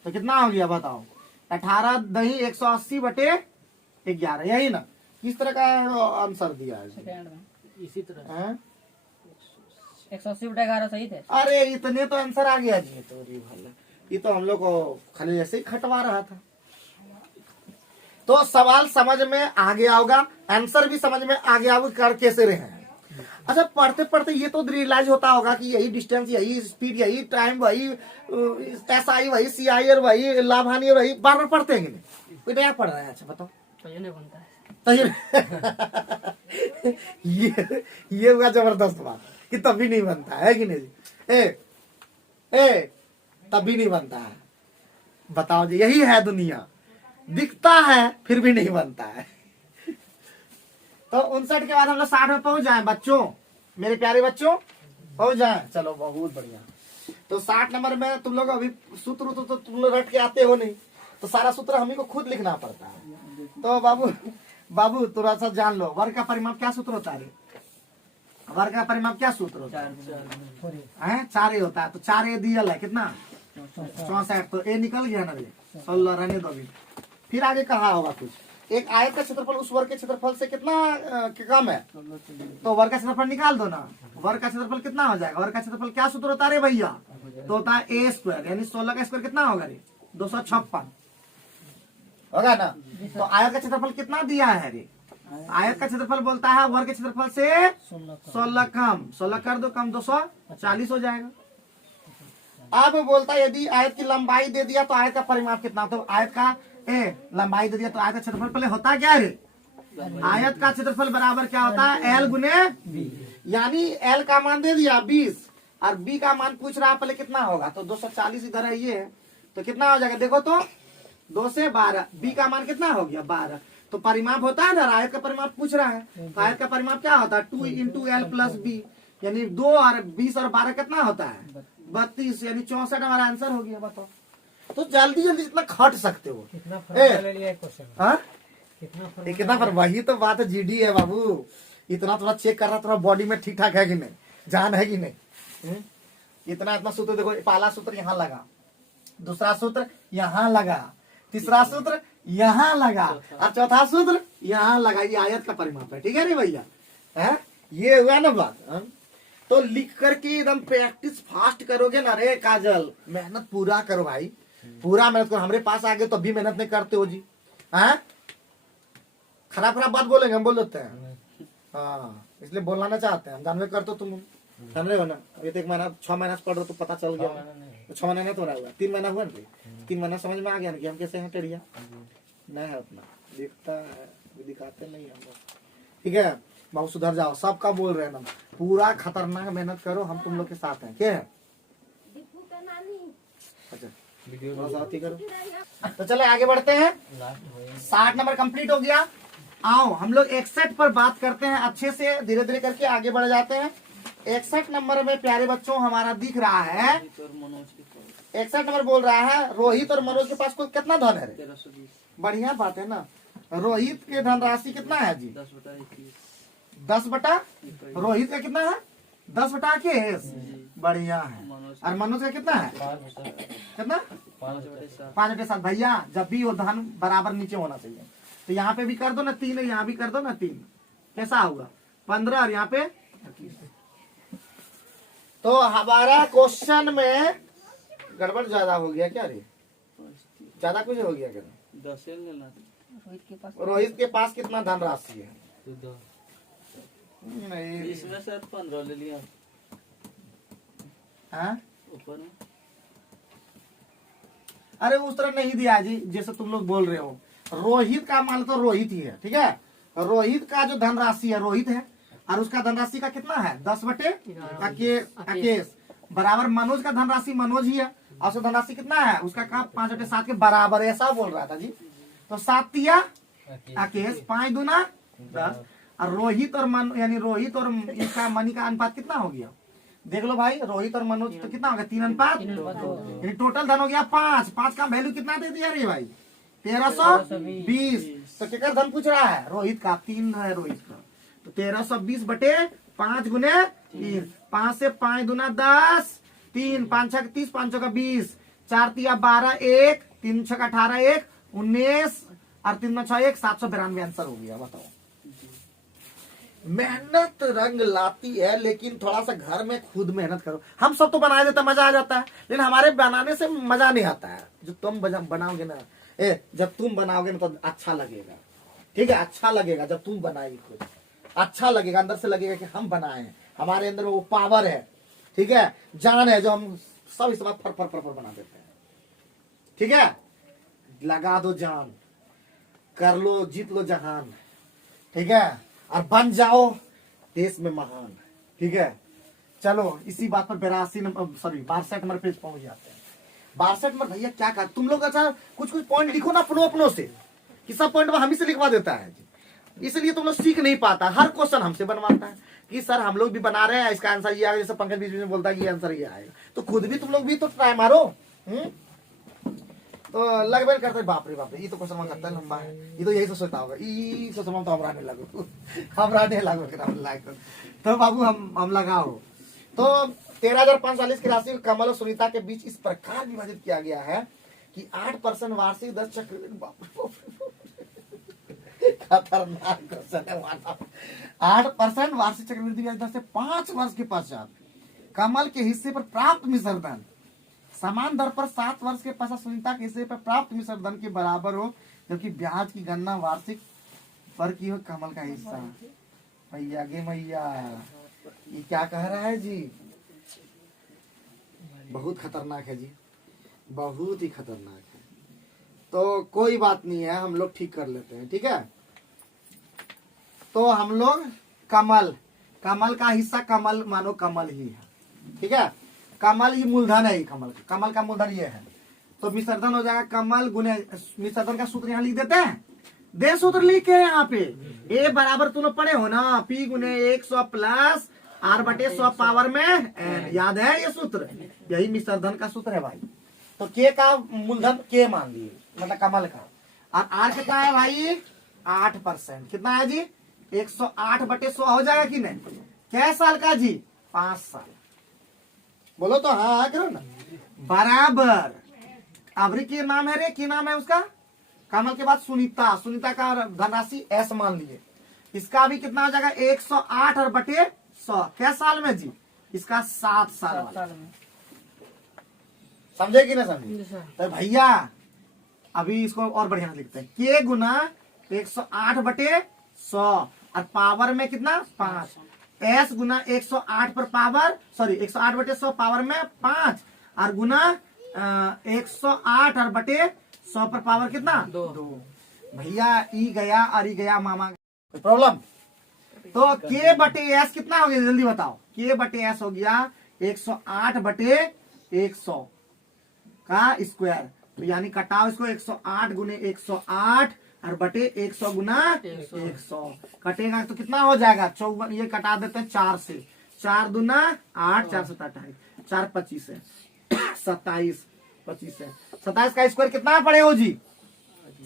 तो कितना हो गया बताओ, 18 दही 180/11, यही ना? किस तरह का आंसर दिया है इसी तरह 180/11 सही थे। अरे इतने तो आंसर आ गया जी, तो ये तो हम लोग को खाली ऐसे ही खटवा रहा था। तो सवाल समझ में आ गया होगा, आंसर भी समझ में आ गया होगा कर कैसे रहे हैं। अच्छा, पढ़ते पढ़ते ये तो रियलाइज होता होगा कि यही डिस्टेंस, यही स्पीड, यही टाइम, वही SI, वही CI और वही लाभ हानि, वही बार बार पढ़ते हैं कि नहीं? कोई नया पढ़ रहा है? अच्छा बताओ, तो ये नहीं बनता है तो ये हुआ जबरदस्त बात कि तभी नहीं बनता है कि नहीं? तभी नहीं बनता है, बताओ जी, यही है दुनिया, दिखता है फिर भी नहीं बनता है। तो 59 के बाद हम लोग 60 में पहुंच जाएं बच्चों, मेरे प्यारे बच्चों, पहुंच जाएं। चलो बहुत बढ़िया। तो 60 नंबर में तुम लोग अभी सूत्र तो तुम लोग रट के आते हो नहीं, तो सारा सूत्र हम ही को खुद लिखना पड़ता है। तो बाबू थोड़ा सा जान लो, वर्ग का परिमाप क्या सूत्र होता है? वर्ग का परिमाप क्या सूत्र होता है? 4A होता है। तो 4A दियल है कितना 64, तो ए निकल गया ना रे, 16 रहने दो अभी। फिर आगे कहा होगा कुछ, एक आयत का क्षेत्रफल उस वर्ग के क्षेत्रफल से कितना कम है, तो वर्ग का क्षेत्रफल निकाल दो ना। वर्ग का क्षेत्रफल कितना हो जाएगा, वर्ग का क्षेत्रफल क्या सूत्र होता है रे भैया, तो होता है ए स्क्वायर, यानी 16 का स्क्वायर कितना होगा रे, 256 होगा ना। तो आयत का क्षेत्रफल कितना दिया है रे, आयत का क्षेत्रफल बोलता है वर्ग के क्षेत्रफल से 16 कम, 16 कर दो कम, 240 हो जाएगा। अब बोलता है यदि आयत की लंबाई दे दिया तो आयत का परिमाप कितना, तो आयत का लंबाई दे दिया तो आयत का क्षेत्रफल पहले होता क्या है, आयत का क्षेत्रफल बराबर क्या होता है, एल गुने बी, यानी एल का मान दे दिया 20 और बी का मान पूछ रहा है पहले कितना होगा, तो 240 इधर है ये, तो कितना हो जाएगा देखो तो 2 से 12, बी का मान कितना हो गया 12, तो परिमाप होता है ना, आयत का परिमाप पूछ रहा है, तो आयत का परिमाप क्या होता है 2 इंटू एल प्लस बी, यानी 2 और 20 और 12 कितना होता है 32, यानी 64 हमारा आंसर हो गया। बताओ तो जल्दी जल्दी जितना खट सकते हो, कितना फर्क ले लिया क्वेश्चन, हाँ कितना कितना पर, वही तो बात है, जीडी है बाबू, इतना थोड़ा चेक कर रहा, थोड़ा बॉडी में ठीक ठाक है कि नहीं, जान है कि नहीं, इतना सूत्र देखो, पहला सूत्र यहाँ लगा, दूसरा सूत्र यहाँ लगा, तीसरा सूत्र यहाँ लगा और चौथा सूत्र यहाँ लगा, ये आयत का परिमाप है, ठीक है नहीं भैया, है ये हुआ ना बात। तो लिख करके एकदम प्रैक्टिस फास्ट करोगे ना रे काजल, मेहनत पूरा करो भाई, पूरा मेहनत करो, हमारे पास आ गए तो अभी मेहनत नहीं करते हो जी, हैं खराब खराब बात बोलेंगे हम, बोल देते हैं, हाँ इसलिए बोलना चाहते हैं हम, जानवे करते हो तुम, समझे हो ना। अभी तो 1 महीना 6 महीना से पढ़ रहे हो तो पता चल गया, तो 6 महीना नहीं तो रहा हुआ, 3 महीना हुआ ना, 3 महीना समझ में आ गया ना कि हम कैसे हैं, टेढ़िया नहीं है उतना दिखता है, दिखाते नहीं हम लोग, ठीक है बहुत सुधर जाओ, सबका बोल रहे हैं ना, पूरा खतरनाक मेहनत करो, हम तुम लोग के साथ हैं, क्या है, अच्छा थोड़ा सा अति करो। तो चले आगे बढ़ते हैं, 60 नंबर कंप्लीट हो गया। आओ हम लोग 61 पर बात करते हैं, अच्छे से धीरे धीरे करके आगे बढ़ जाते हैं। 61 नंबर में प्यारे बच्चों हमारा दिख रहा है, 61 नंबर बोल रहा है रोहित और मनोज के पास कुल कितना धन है रे? बढ़िया बात है ना, रोहित के धनराशि कितना है जी, 10 बटा, रोहित का कितना है 10 बटा 21, बढ़िया है, और मनोज का कितना है कितना 5/7, भैया जब भी वो धन बराबर नीचे होना चाहिए, तो यहाँ पे भी कर दो ना 3, यहाँ भी कर दो ना 3, कैसा होगा 15 और यहाँ पे 21। तो हमारा क्वेश्चन में गड़बड़ ज्यादा हो गया क्या रे, ज्यादा कुछ हो गया क्या, 10 लेना, रोहित के पास कितना धनराशि है, नहीं इसमें सर 15 ले लिया, हाँ? ऊपर में अरे उस तरह नहीं दिया जी, जैसे तुम लोग बोल रहे हो, रोहित का मान तो रोहित ही है, ठीक है, रोहित का जो धनराशि है रोहित है, और उसका धनराशि का कितना है 10 बटे 21 बराबर मनोज का धनराशि मनोज ही है, और उसका धनराशि कितना है उसका का 5/7 के बराबर, ऐसा बोल रहा था जी। तो 7 तिया 21, 5 दूना 10, और रोहित और मन यानी रोहित और इसका मनी का अनुपात कितना हो गया, देख लो भाई, रोहित और मनोज तो कितना हो गया 3:5, यानी टोटल धन हो गया 5 का वैल्यू कितना दे दिया रे भाई 1320। तो कितना धन पूछ रहा है रोहित का, 3 है रोहित का, तो 1320 बटे 5 गुने 3, 5 से 5 दूना 10, 3 5 6 30, 5 6 20, 4 तिया 12, 1 3 6 18, 1 19 और 3 6 1 792 आंसर हो गया। बताओ मेहनत रंग लाती है, लेकिन थोड़ा सा घर में खुद मेहनत करो। हम सब तो बना देते मजा आ जाता है, लेकिन हमारे बनाने से मजा नहीं आता है। जो तुम बनाओगे ना, जब तुम बनाओगे ना तो अच्छा लगेगा, ठीक है, अच्छा लगेगा जब तुम बनाएगी खुद, अच्छा लगेगा, अंदर से लगेगा कि हम बनाए हैं, हमारे अंदर वो पावर है, ठीक है, जान है, जो हम सब इस बात फर फर फर फर बना देते हैं, ठीक है, लगा दो जान, कर लो, जीत लो जहान, ठीक है, और बन जाओ देश में महान, ठीक है। चलो इसी बात पर 62 नंबर पेज पहुंच जाते हैं। 62 नंबर भैया क्या कर तुम लोग, अच्छा कुछ पॉइंट लिखो ना अपनों से, कि सब पॉइंट हम ही से लिखवा देता है, इसलिए तुम लोग सीख नहीं पाता, हर क्वेश्चन हमसे बनवाता है कि सर हम लोग भी बना रहे हैं, इसका आंसर ये आएगा, जैसे पंकज बीच में बोलता है कि ये आंसर ये आएगा, तो खुद भी तुम लोग भी तो ट्राई मारो। तो लगभग करते बाप रे बाप रे, ये तो क्वेश्चन करता है लंबा है, ये तो यही तो सोचता होगा, ई सोच तो हमरा नहीं लगो, हमरा नहीं लगो, तो बाबू हम लगाओ। तो 13,540 की राशि को कमल और सुनीता के बीच इस प्रकार विभाजित किया गया है कि 8% वार्षिक 10 चक्रवृद्धि खतरनाक क्वेश्चन है मानो। 8% वार्षिक चक्रवृद्धि ब्याज दर से 5 वर्ष के पश्चात कमल के हिस्से पर प्राप्त मिश्र धन समान दर पर 7 वर्ष के पश्चात सुनीता के हिस्से पर प्राप्त मिश्र धन के बराबर हो, जबकि ब्याज की गणना वार्षिक पर की हो कमल का हिस्सा। मैया गे मैया, ये क्या कह रहा है जी? बहुत खतरनाक है जी, बहुत ही खतरनाक है। तो कोई बात नहीं है, हम लोग ठीक कर लेते हैं, ठीक है। तो हम लोग कमल का हिस्सा कमल मानो कमल ही है, ठीक है। कमल ये मूलधन है, कमल का मूलधन ये है। तो मिश्रधन हो जाएगा कमल गुने मिश्रधन का सूत्र यहाँ लिख देते हैं। दे सूत्र लिखे हैं यहाँ पे, ए बराबर तुम लोग पढ़े हो ना, पी गुने 100 प्लस आर बटे 100 पावर में एन। याद है ये सूत्र? यही मिश्रधन का सूत्र है भाई। तो के का मूलधन के मान लिए, मतलब कमल का। और आर कितना है भाई? 8%। कितना है जी? 108 बटे 100 हो जाएगा कि नहीं? क्या साल का जी? 5 साल। बोलो तो हाँ करो ना, बराबर। अबरी के नाम है रे, क्या नाम है उसका? कमल के बाद सुनीता का धनराशि एस मान लिए। इसका भी कितना हो जाएगा? 108 और बटे 100। क्या साल में जी? इसका 7 साल वाला। समझे कि ना समझे? तो भैया अभी इसको और बढ़िया लिखते हैं। के गुना 108 बटे 100 और पावर में कितना? 5। एस गुना 108 पर पावर 108 बटे 100 पावर में 5 और गुना 108 और बटे 100 पर पावर कितना? 2। भैया ई गया और ई गया मामा, प्रॉब्लम। तो के बटे एस कितना हो गया जल्दी बताओ? के बटे एस हो गया 108 बटे 100 का स्क्वायर। तो यानी कटाओ इसको, 108 गुने 108 और बटे 100 गुना 100 कटेगा तो कितना हो जाएगा? 54। ये कटा देते हैं 4 से, 4 दूना 8, 4 7 28, 4 25 है 27, 25 है 27 का स्क्वायर कितना पड़े हो जी?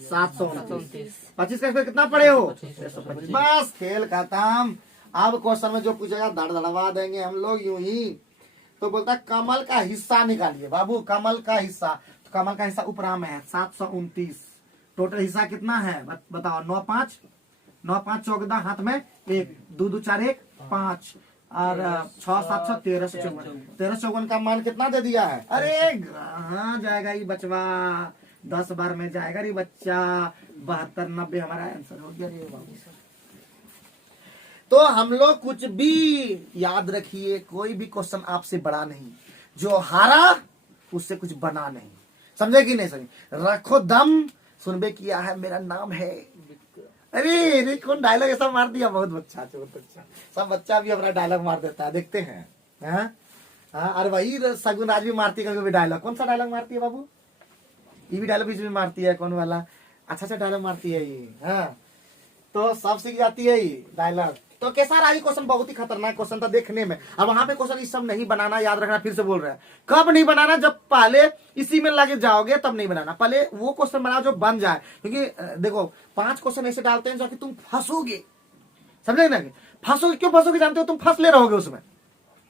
729। 25 का स्क्वायर कितना पड़े हो? 625। बस खेल खत्म। अब क्वेश्चन में जो पूछेगा धड़ धड़वा देंगे हम लोग यूं ही। तो बोलता है कमल का हिस्सा निकालिए बाबू, कमल का हिस्सा। तो कमल का हिस्सा उपरा में है 729। टोटल हिस्सा कितना है बताओ? 9 5 14 हाथ में 1, 2 2 4 1 5 और 6 7 6 1354 का मान कितना दे दिया है? अरे कहाँ जाएगा ये बचवा? 10 बार में जाएगा रे बच्चा। 72 90 हमारा आंसर हो गया रे बाबू। तो हम लोग कुछ भी याद रखिए, कोई भी क्वेश्चन आपसे बड़ा नहीं, जो हारा उससे कुछ बना नहीं। समझे कि नहीं समझे? रखो दम, सुनबे किया है मेरा नाम है। अरे कौन डायलॉग ऐसा मार दिया? बहुत अच्छा, बहुत अच्छा। सब बच्चा भी अपना डायलॉग मार देता है, देखते हैं। हाँ अरे वही सगुन आज भी मारती है कभी डायलॉग। कौन सा डायलॉग मारती है बाबू? ये भी डायलॉग बीच में मारती है, कौन वाला? अच्छा डायलॉग मारती है ये। हाँ तो सब सीख जाती है ये डायलॉग। तो कैसा रहा ये क्वेश्चन? बहुत ही खतरनाक क्वेश्चन था देखने में। अब वहां पे क्वेश्चन ये सब नहीं बनाना, याद रखना। फिर से बोल रहे हैं, कब नहीं बनाना? जब पहले इसी में लगे जाओगे तब नहीं बनाना। पहले वो क्वेश्चन बनाओ जो बन जाए, क्योंकि देखो 5 क्वेश्चन ऐसे डालते हैं जो कि तुम फंसोगे। समझे ना? फंसोगे। क्यों फंसोगे जानते हो? तुम फंस ले रहोगे उसमें,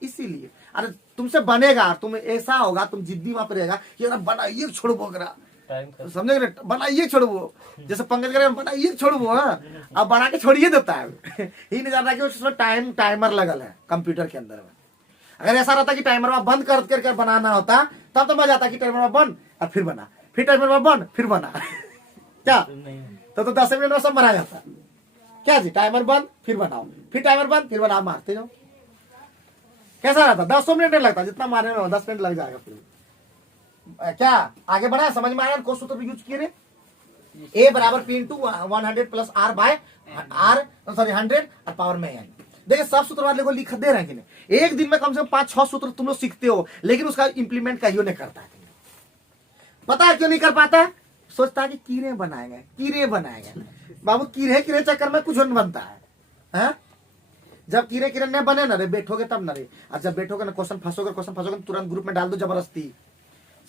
इसीलिए। अरे तुमसे बनेगा, तुम ऐसा होगा, तुम जिद्दी वहां पर रहेगा कि बनाइए छोड़ो करा, समझे ना? बनाइए छोड़ो, जैसे पंकज करे बनाइए छोड़ो। अब बना के छोड़िए देता है। ही नहीं जान रहा कि उसमें टाइमर लगल है कंप्यूटर के अंदर में। अगर ऐसा रहता कि टाइमर बंद कर बनाना होता तब तो मजा आता कि टाइमर बंद और फिर बना, फिर टाइमर बंद फिर बना। क्या तो 10 मिनट में सब बना जाता। क्या जी? टाइमर बंद फिर बनाओ, फिर टाइमर बंद फिर बनाओ, मारते जाओ। कैसा रहता? 10 मिनट नहीं लगता, जितना मारने में 10 मिनट लग जाएगा। फिर क्या आगे बढ़ा? समझ में आया? कौन सूत्र यूज किए? ए बराबर P into 100 plus R by R 100 और पावर में एन। देखिए सब सूत्र वाले को लिख दे रहे हैं कि नहीं? एक दिन में कम से कम 5-6 सूत्र तुम लोग सीखते हो, लेकिन उसका इंप्लीमेंट कहीं नहीं करता है। पता है क्यों नहीं कर पाता है? सोचता है कि कीड़े बनाएगा। बाबू कीड़े चक्कर में कुछ नहीं बनता है। जब कीड़े न बने ना रे, बैठोगे तब ना रे। और जब बैठोगे ना क्वेश्चन फंसोगे तुरंत ग्रुप में डाल दो जबरदस्ती।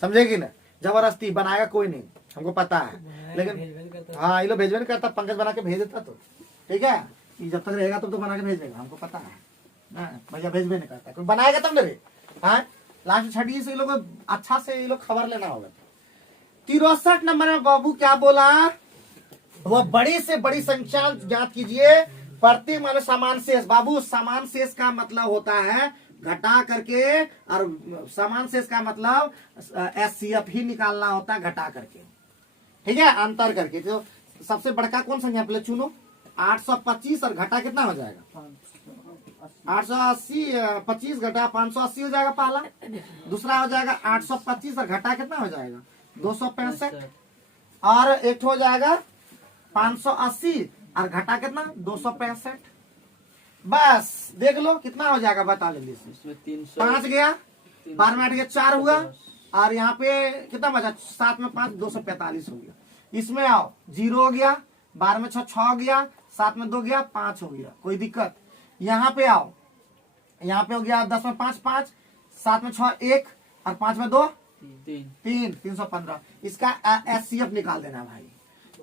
समझेगी ना? जबरदस्ती बनाएगा कोई नहीं, हमको पता है। लेकिन हाँ ये लोग भेजबे नहीं करता, पंकज बना के भेज देता। तो ठीक है, जब तक रहेगा तब तो बना के भेज देगा, हमको पता है। भैया भेजबे नहीं करता, कोई बनाएगा तब ना रे। हाँ लास्ट छठी से ये लोग अच्छा से ये लोग खबर लेना होगा। 63 नंबर में बाबू क्या बोला, वो बड़ी से बड़ी संख्या ज्ञात कीजिए प्रति मान समान शेष। बाबू समान शेष का मतलब होता है घटा करके, और समान शेष का मतलब एचसीएफ ही निकालना होता है घटा करके, ठीक है, अंतर करके। तो सबसे बड़का कौन संख्या पहले चुनो, 825 और घटा कितना हो जाएगा 880, 25 घटा 580 हो जाएगा पहला। दूसरा हो जाएगा 825 और घटा कितना हो जाएगा 265, और एक हो जाएगा 580 और घटा कितना 265। बस देख लो कितना हो जाएगा, बता ले इसमें 300 5 गया, 12 में 8 गया 4 हुआ, और यहाँ पे कितना बचा 7 में 5 245 हो गया। इसमें आओ 0 हो गया, 12 में 6 6 गया, 7 में 2 गया 5 हो गया, कोई दिक्कत। यहाँ पे आओ, यहाँ पे हो गया 10 में 5 5, 7 में 6 1 और 5 में 2 3 315। इसका एचसीएफ निकाल देना भाई।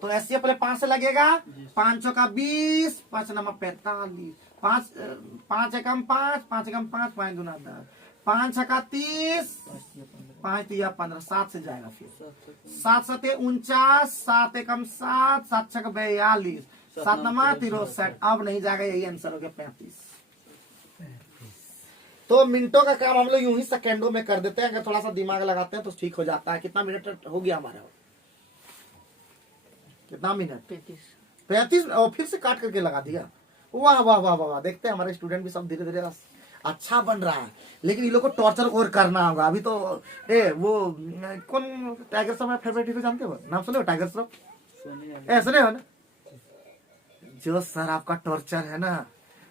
तो एचसीएफ पहले 5 से लगेगा, 5 का 20, 5 नंबर 45, 5 एकम 5, 5 एकम 5, 5 दूना 10, 5 का 30, 5 या 15, 7 से जाएगा फिर 7 7 49, 7 एकम 7, 7 छक 42, 7 नंबर 63। अब नहीं जाएगा, यही आंसर हो गया 35। तो मिनटों का काम हम लोग यूं ही सेकेंडों में कर देते हैं, अगर थोड़ा सा दिमाग लगाते हैं तो ठीक हो जाता है। कितना मिनट हो गया हमारा, कितना मिनट 35, और फिर से काट करके लगा दिया। वाह वाह वाह वाह, देखते हैं हमारे स्टूडेंट भी सब धीरे धीरे अच्छा बन रहा है, लेकिन इन लोग को टॉर्चर और करना होगा। अभी तो वो कौन टाइगर श्रॉफ फेवरेट हीरो जानते हो, नाम सुने हो टाइगर श्रॉफ? सुने हो ना, जो सर आपका टॉर्चर है ना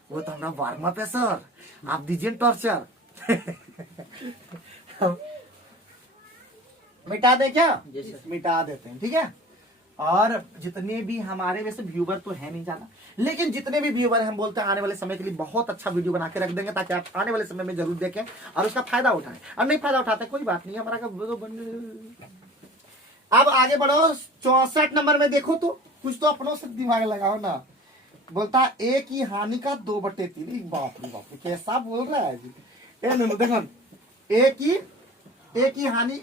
वो तो हमारा वार्म अप है सर, आप दीजिए टॉर्चर। मिटा दे क्या, मिटा देते हैं, ठीक है। और जितने भी हमारे वैसे व्यूवर तो है नहीं ज्यादा, लेकिन जितने भी व्यूवर हम बोलते हैं आने वाले समय के लिए बहुत अच्छा वीडियो बना के रख देंगे, ताकि आप आने वाले समय में जरूर देखें और उसका फायदा उठाएं। और नहीं फायदा उठाते कोई बात नहीं, हमारा अब आगे बढ़ो। 64 नंबर में देखो तो कुछ तो अपनों से दिमाग लगाओ ना। बोलता है ए की हानि का 2/3। बाप रे बाप, कैसा बोल रहा है जी। देखो ए की हानि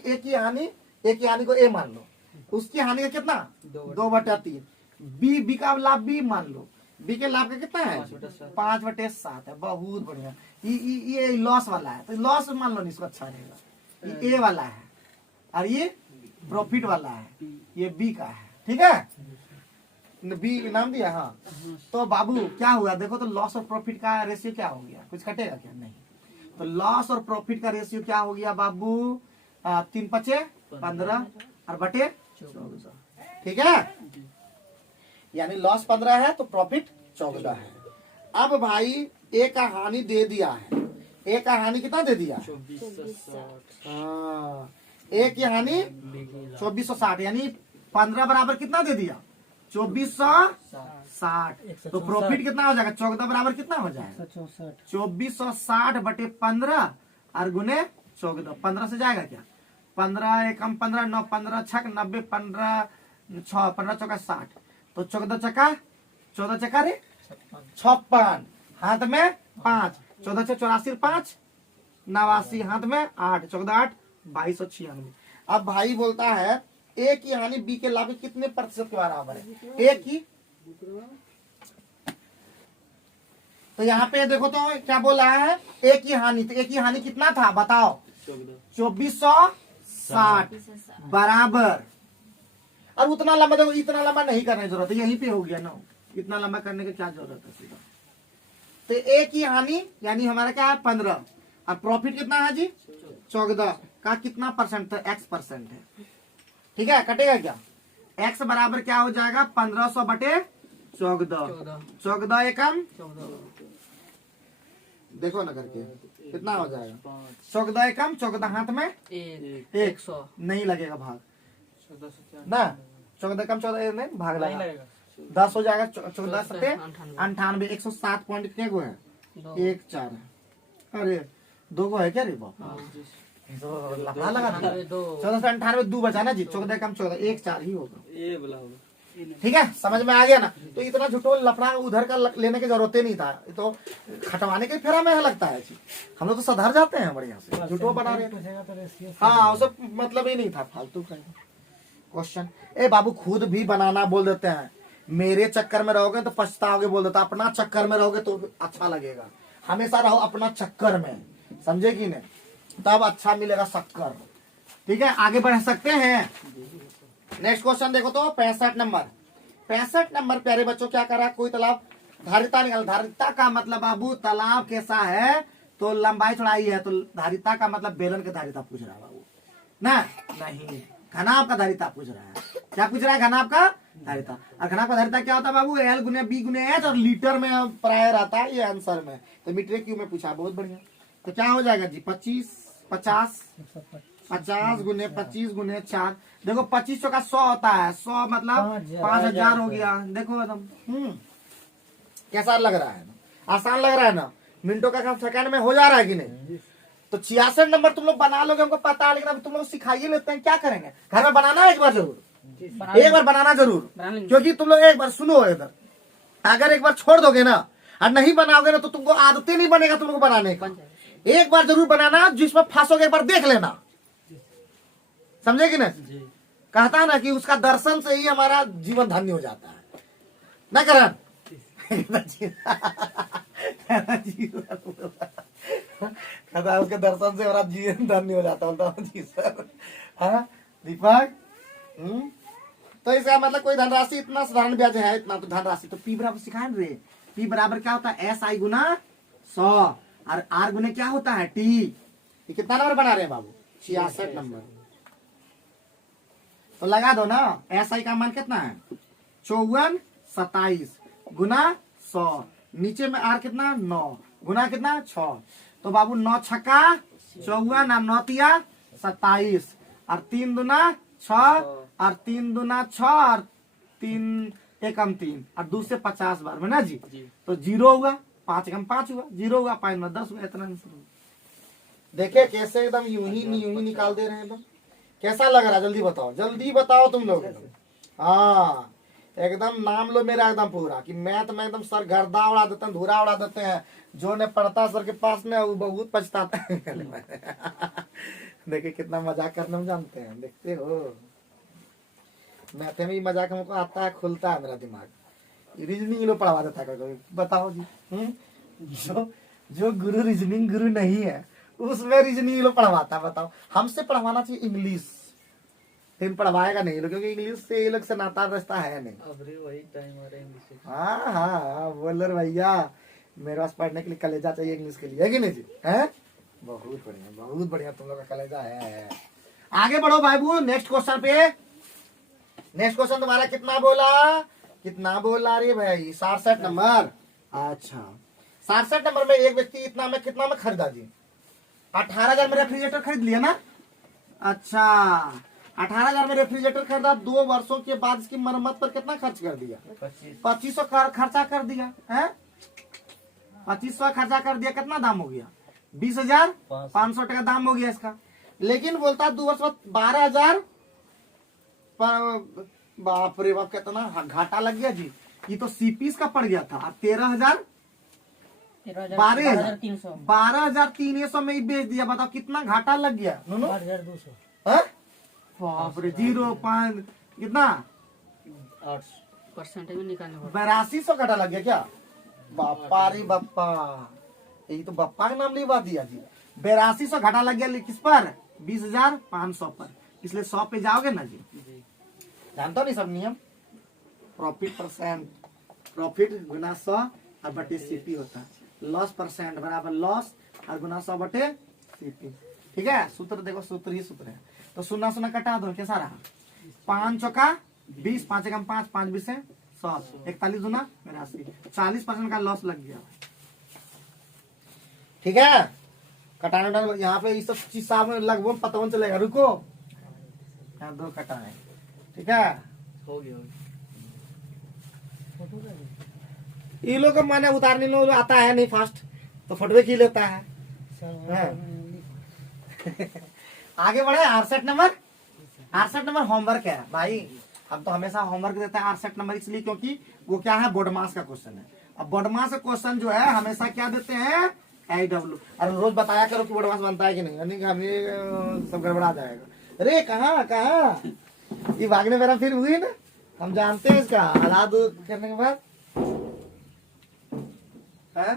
को ए मान लो, उसकी हानि का कितना 2/3। बी का लाभ बी मान लो, बी के लाभ का कितना है 5/7 है। बहुत बढ़िया, ये लॉस वाला है तो लॉस मान लो, इसको अच्छा रहेगा। ये ए वाला है और ये प्रॉफिट वाला है, ये बी का है, ठीक है, बी नाम दिया। हाँ तो बाबू क्या हुआ देखो तो, लॉस और प्रॉफिट का रेशियो क्या हो गया, कुछ कटेगा क्या, नहीं। तो लॉस और प्रॉफिट का रेशियो क्या हो गया बाबू, 3 5 15 और बटे 14, ठीक है। यानी लॉस 15 है तो प्रॉफिट 14 है। अब भाई ए का हानि दे दिया है, ए का हानि कितना दे दिया, 2460। ए की हानि 2460, यानी 15 बराबर कितना दे दिया 2460। तो प्रॉफिट कितना हो जाएगा 14 बराबर कितना हो जाएगा 2460 बटे 15 और गुने 14। 15 से जाएगा क्या, 15 एकम 15 9 15 छक 90 15 6 15 चौका 60। तो 14 चक्का रे 56, हाथ में 5, 14 से 84 5 89, हाथ में 8, 14 8 2296। अब भाई बोलता है ए की हानि बी के लाभ कितने प्रतिशत के बराबर है, ए की। तो यहाँ पे देखो तो क्या बोल रहा है, ए की हानि, तो ए की हानि कितना था बताओ 2460 बराबर। और उतना लंबा देखो, इतना लंबा नहीं करने की जरूरत है, यहीं पे हो गया ना, इतना लंबा करने की क्या जरूरत है सीधा। तो ए की हानि यानी हमारा क्या है 15 और प्रॉफिट कितना है जी 14 का कितना परसेंट था, x परसेंट है, ठीक है। कटेगा क्या, x बराबर क्या हो जाएगा 1500 बटे 14 एकम 14, देखो ना करके कितना हो जाएगा 14 एकम 14, हाथ में 100 नहीं लगेगा भाग ना, 14 एकम 14 नहीं भाग लगेगा 10 हो जाएगा, 14 सत्ते 98, 107 पॉइंट कितने को है 1 4। अरे 2 को है क्या रे बाप, लगा 14 से 98 2 बचा ना जी, 14 कम 14 1 4 ही होगा, ठीक है, समझ में आ गया ना। तो इतना झूठो लफड़ा उधर का लेने की जरूरत ही नहीं था, ये तो खटवाने के फेरा में लगता है जी। हम लोग तो सुधर जाते हैं बढ़िया से, झूठो बना रहे हैं। पूछेगा तो रेशियो हाँ, उसे मतलब ही नहीं था, फालतू का क्वेश्चन। ए बाबू, खुद भी बनाना बोल देते हैं, मेरे चक्कर में रहोगे तो पछताओगे बोल देता, अपना चक्कर में रहोगे तो अच्छा लगेगा। हमेशा रहो अपना चक्कर में, समझे कि नहीं, तब अच्छा मिलेगा शक्कर। ठीक है, आगे बढ़ सकते हैं। नेक्स्ट क्वेश्चन देखो तो 65 नंबर। 65 नंबर प्यारे बच्चों, क्या करा, कोई तालाब धारिता निकाल। धारिता का मतलब बाबू तालाब कैसा है, तो लंबाई चौड़ाई है, तो धारिता का मतलब बेलन के धारिता पूछ रहा है बाबू ना, नहीं घनाभ का धारिता पूछ रहा है। क्या पूछ रहा है, घनाभ का धारिता। और घनाभ का धारिता क्या होता है बाबू, एल गुने बी गुने एच, और लीटर में प्राय रहता है ये आंसर में, तो मीटर क्यूब में पूछा, बहुत बढ़िया। तो क्या हो जाएगा जी, 50 गुने 25 गुने 4, देखो 25 का 100 होता है, 100 मतलब 5000 हो गया। देखो एकदम कैसा लग रहा है, आसान लग रहा है ना, मिनटों का काम सेकंड में हो जा रहा है कि नहीं। तो 66 नंबर तुम लोग बना लोगे, हमको पता है, लेकिन अभी तुम लोग सिखाइए लेते हैं, क्या करेंगे, घर में बनाना है एक बार जरूर, एक बार बनाना जरूर, क्योंकि तुम लोग एक बार सुनो इधर, अगर एक बार छोड़ दोगे ना और नहीं बनाओगे ना तो तुमको आदतें नहीं बनेगा तुम लोग बनाने का। एक बार जरूर बनाना, जिसमें फंसोगे एक बार देख लेना, समझे कि नहीं। कहता है ना कि उसका दर्शन से ही हमारा जीवन धन्य हो जाता है ना करण। कहता है उसके दर्शन से हमारा जीवन धन्य हो जाता है। जी सर, हाँ दीपक। तो इसका मतलब कोई धनराशि इतना साधारण ब्याज है, इतना तो धनराशि, तो पी बराबर सिखाए रे, पी बराबर क्या होता है, एस आई गुना 100, और आर गुने क्या होता है, टी। ये कितना नंबर बना रहे हैं बाबू, 66 नंबर। तो लगा दो ना, एस आई का मान कितना है, 54 27 गुना 100, नीचे में आर कितना 9 गुना कितना 6, तो बाबू 9 छक्का 54 और 9 तिया 27, और 3 दुना 6, और 3 दुना 6, और 3 एकम 3, और 2 से 50 बार में ना जी, तो 0 हुआ, 5 एकम 5 हुआ, 0 हुआ, 5 में 10 हुआ, इतना। देखे कैसे एकदम यूं ही निकाल दे रहे हैं एकदम। कैसा लग रहा है, जल्दी बताओ तुम लोग। हाँ एकदम नाम लो मेरा एकदम पूरा, कि मैथ में एकदम सर गर्दा उड़ा देते हैं, धूरा उड़ा देते हैं, जो ने पढ़ता सर के पास में वो बहुत पछताता है। देखिए कितना मजाक करना हम जानते हैं, देखते हो मैथ में भी मजाक हमको आता है, खुलता है मेरा दिमाग। रीजनिंग लोग पढ़वा देता है कभी, बताओ जी। जो गुरु रीजनिंग गुरु नहीं है उसमें रीजनिंग लोग पढ़वाता है, बताओ। हमसे पढ़वाना चाहिए इंग्लिश, लेकिन पढ़वाएगा नहीं लोग, क्योंकि इंग्लिश से ये लोग से नाता रास्ता है नहीं। अबरे वही टाइम आ रहा है इंग्लिश। हाँ बोल रहे भैया, मेरे पास पढ़ने के लिए कलेजा चाहिए इंग्लिश के लिए, है कि नहीं जी, है बहुत बढ़िया तुम लोग का कलेजा है। आगे बढ़ो भाई बू, नेक्स्ट क्वेश्चन पे। नेक्स्ट क्वेश्चन तुम्हारा कितना बोला रे भाई, 67 नंबर। अच्छा 67 नंबर में एक व्यक्ति कितना में खरीदा जी, 18,000 में रेफ्रिजरेटर खरीद लिया ना। अच्छा 18,000 में रेफ्रिजरेटर खरीदा, 2 वर्षों के बाद इसकी मरम्मत पर कितना खर्च कर दिया, 2500 खर्चा कर दिया है, 2500 खर्चा कर दिया, कितना दाम हो गया, 20,500 टका दाम हो गया इसका। लेकिन बोलता 2 वर्ष बाद 12,000, बाप रे बाप कितना घाटा लग गया जी। ये तो सीपीस का पड़ गया था, 12,300 में ही बेच दिया, बताओ कितना घाटा लग गया। 8,200 बाप रे, 0.5 कितना 8% में निकालने 8200 घाटा लग गया क्या, बापा रे बापा, यही तो बापा का नाम लिखवा दिया जी। 8200 घाटा लग गया, किस पर, 20,500 पर, इसलिए 100 पे जाओगे ना जी। जानता नहीं सब नियम, प्रॉफिट गुना 100 और बटे सीपी होता है, लॉस परसेंट बराबर लॉस और गुना 100 बटे सीपी। ठीक है, सूत्र देखो, सूत्र है। तो 0 कटा दो, कैसा रहा, 5 चौका 20, 5 एकम 5, 5 20 100, 41 दूना 82, 40% का लॉस लग गया। ठीक है, कटाना यहाँ पे इस सब चीज सामने लगभग पता चलेगा, रुको यहाँ 2 कटा है। ठीक है, हो गया। ये लोग को माने उतारने लोग आता है नहीं फास्ट, तो फोटो खींच लेता है। आगे बढ़े, 68 नंबर होमवर्क है भाई। हम तो हमेशा होमवर्क देते हैं 68 नंबर, इसलिए क्योंकि वो क्या है, बोर्ड मास का क्वेश्चन है। अब बोर्ड मास का क्वेश्चन जो है हमेशा क्या देते हैं, AW। अरे रोज बताया करो कि बोर्ड मास बनता है कि नहीं, यानी कि हमें सब गड़बड़ा जाएगा। अरे कहाँ ये भागने मेरा फिर हुई ना, हम जानते हैं इसका आजाद करने के बाद है?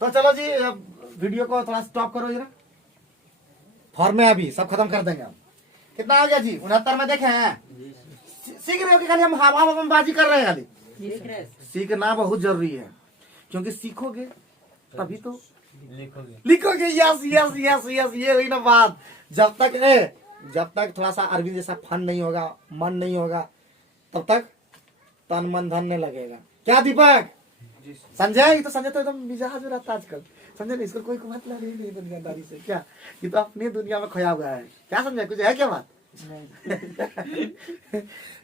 तो चलो जी, अब वीडियो को थोड़ा स्टॉप करो जरा, फॉर्म में अभी सब खत्म कर देंगे हम। कितना आ गया जी, 69 में देखे हैं। सीख रहे हो कि खाली हम हवा में बाजी कर रहे हैं? खाली सीखना बहुत जरूरी है, क्योंकि सीखोगे तभी तो लिखोगे। यस यस यस यस, ये हुई ना बात। जब तक थोड़ा सा अरविंद जैसा फन नहीं होगा, मन नहीं होगा, तब तक तन मन धन नहीं लगेगा। क्या दीपक, संजय? तो संजय तो एकदम मिजाज में रहता आजकल। संजय नहीं, इसको कोई मतलब नहीं है दुनियादारी से। क्या ये तो अपनी दुनिया में खोया हुआ है। क्या संजय, कुछ है क्या बात?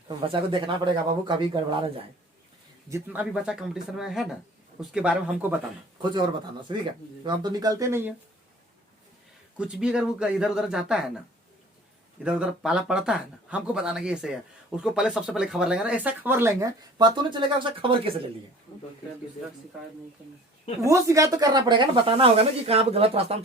तो बच्चा को देखना पड़ेगा बाबू, कभी गड़बड़ा न जाए। जितना भी बच्चा कंपटीशन में है ना, उसके बारे में हमको बताना, कुछ और बताना, ठीक है? तो हम तो निकलते नहीं है। कुछ भी अगर वो इधर उधर जाता है ना, इधर उधर पाला पड़ता है ना, हमको बताना कि ऐसे है। उसको पहले सबसे पहले खबर लेंगे ना, ऐसा खबर लेंगे पता नहीं चलेगा उसका खबर कैसे ले लिए। तो क्या दूसरा शिकायत नहीं करना? वो शिकायत तो करना पड़ेगा ना, बताना होगा ना कि कहाँ पे गलत रास्ता में